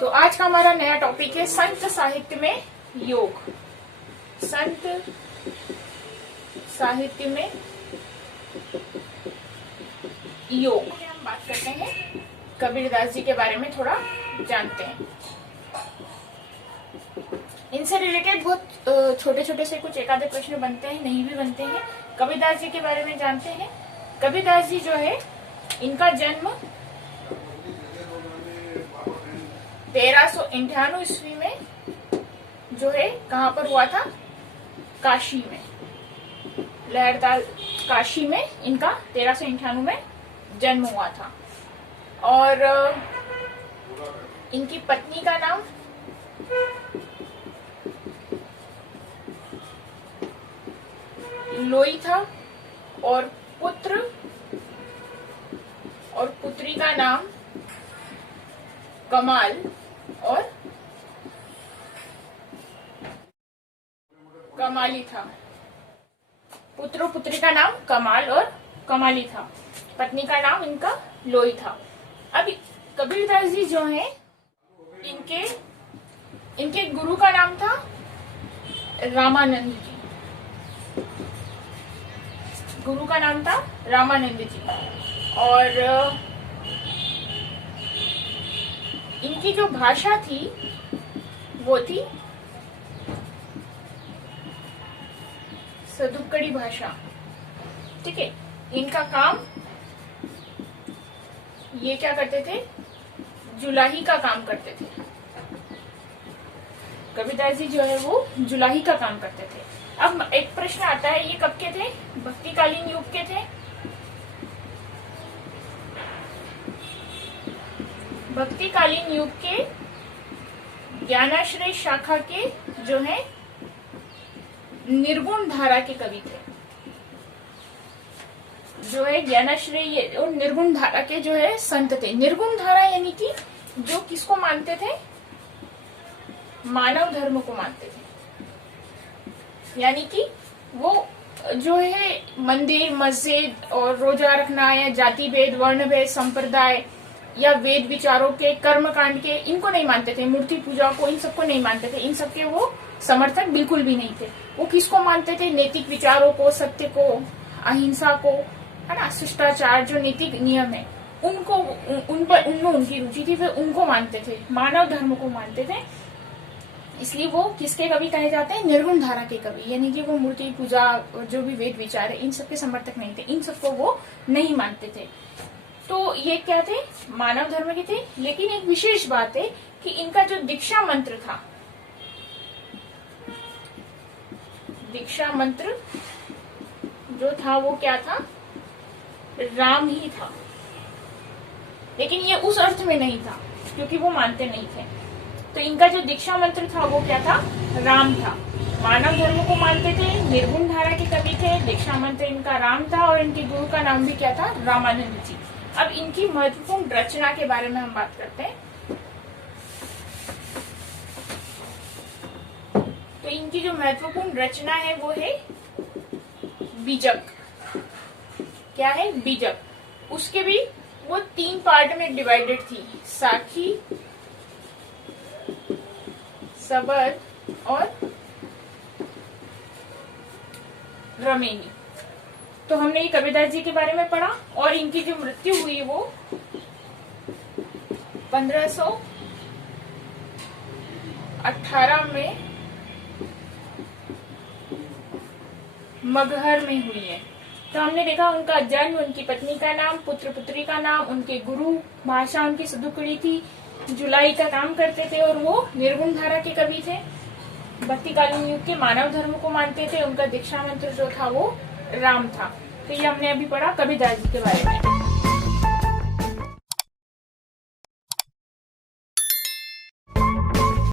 तो आज का हमारा नया टॉपिक है संत साहित्य में योग। संत साहित्य में योग हम बात करते हैं, कबीरदास जी के बारे में थोड़ा जानते हैं। इनसे रिलेटेड बहुत छोटे छोटे से कुछ एक आधे प्रश्न बनते हैं, नहीं भी बनते हैं। कबीरदास जी के बारे में जानते हैं। कबीरदास जी जो है, इनका जन्म 1398 ईस्वी में जो है कहाँ पर हुआ था? काशी में, लहरदाल काशी में इनका 1398 में जन्म हुआ था। और इनकी पत्नी का नाम लोई था और पुत्री का नाम कमाल और कमाली था। पुत्र पुत्री का नाम कमाल और कमाली था। पत्नी का नाम इनका लोई था। अब कबीरदास जी जो हैं, इनके गुरु का नाम था रामानंद जी। गुरु का नाम था रामानंद जी। और इनकी जो भाषा थी वो थी सदुक्कड़ी भाषा। ठीक है। इनका काम, ये क्या करते थे? जुलाही का काम करते थे। कबीरदास जी जो है वो जुलाही का काम करते थे। अब एक प्रश्न आता है, ये कब के थे? भक्तिकालीन युग के थे। भक्तिकालीन युग के ज्ञानाश्रय शाखा के जो है निर्गुण धारा के कवि थे। जो है ज्ञानाश्रय और निर्गुण धारा के जो है संत थे। निर्गुण धारा यानी कि जो किसको मानते थे? मानव धर्म को मानते थे। यानी कि वो जो है मंदिर, मस्जिद और रोजा रखना या जाति भेद, वर्ण भेद, संप्रदाय या वेद विचारों के, कर्म कांड के, इनको नहीं मानते थे। मूर्ति पूजा को, इन सबको नहीं मानते थे। इन सबके वो समर्थक बिल्कुल भी नहीं थे। वो किसको मानते थे? नैतिक विचारों को, सत्य को, अहिंसा को, है ना, शिष्टाचार, जो नैतिक नियम है उनको, उनमें उनकी रुचि थी, वे उनको मानते थे, मानव धर्म को मानते थे। इसलिए वो किसके कवि कहे जाते हैं? निर्गुण धारा के कवि। यानी कि वो मूर्ति पूजा और जो भी वेद विचार है इन सबके समर्थक नहीं थे। इन सबको वो नहीं मानते थे। तो ये क्या थे? मानव धर्म के थे। लेकिन एक विशेष बात है कि इनका जो दीक्षा मंत्र था, दीक्षा मंत्र जो था वो क्या था? राम ही था। लेकिन ये उस अर्थ में नहीं था क्योंकि वो मानते नहीं थे। तो इनका जो दीक्षा मंत्र था वो क्या था? राम था। मानव धर्म को मानते थे, निर्गुण धारा के कवि थे, दीक्षा मंत्र इनका राम था और इनके गुरु का नाम भी क्या था? रामानंद जी। अब इनकी महत्वपूर्ण रचना के बारे में हम बात करते हैं। तो इनकी जो महत्वपूर्ण रचना है वो है बीजक। क्या है? बीजक। उसके भी वो 3 पार्ट में डिवाइडेड थी, साखी, सबद और रमेनी। तो हमने ये कबीरदास जी के बारे में पढ़ा। और इनकी जो मृत्यु हुई वो 1518 में मगहर में हुई है। तो हमने देखा उनका जन्म, उनकी पत्नी का नाम, पुत्र पुत्री का नाम, उनके गुरु, भाषा उनकी सदुक्कड़ी थी, जुलाई का काम करते थे और वो निर्गुण धारा के कवि थे। भक्तिकालीन युग के मानव धर्म को मानते थे। उनका दीक्षा मंत्र जो था वो राम था। तो ये हमने अभी पढ़ा कबीरदास जी के बारे में।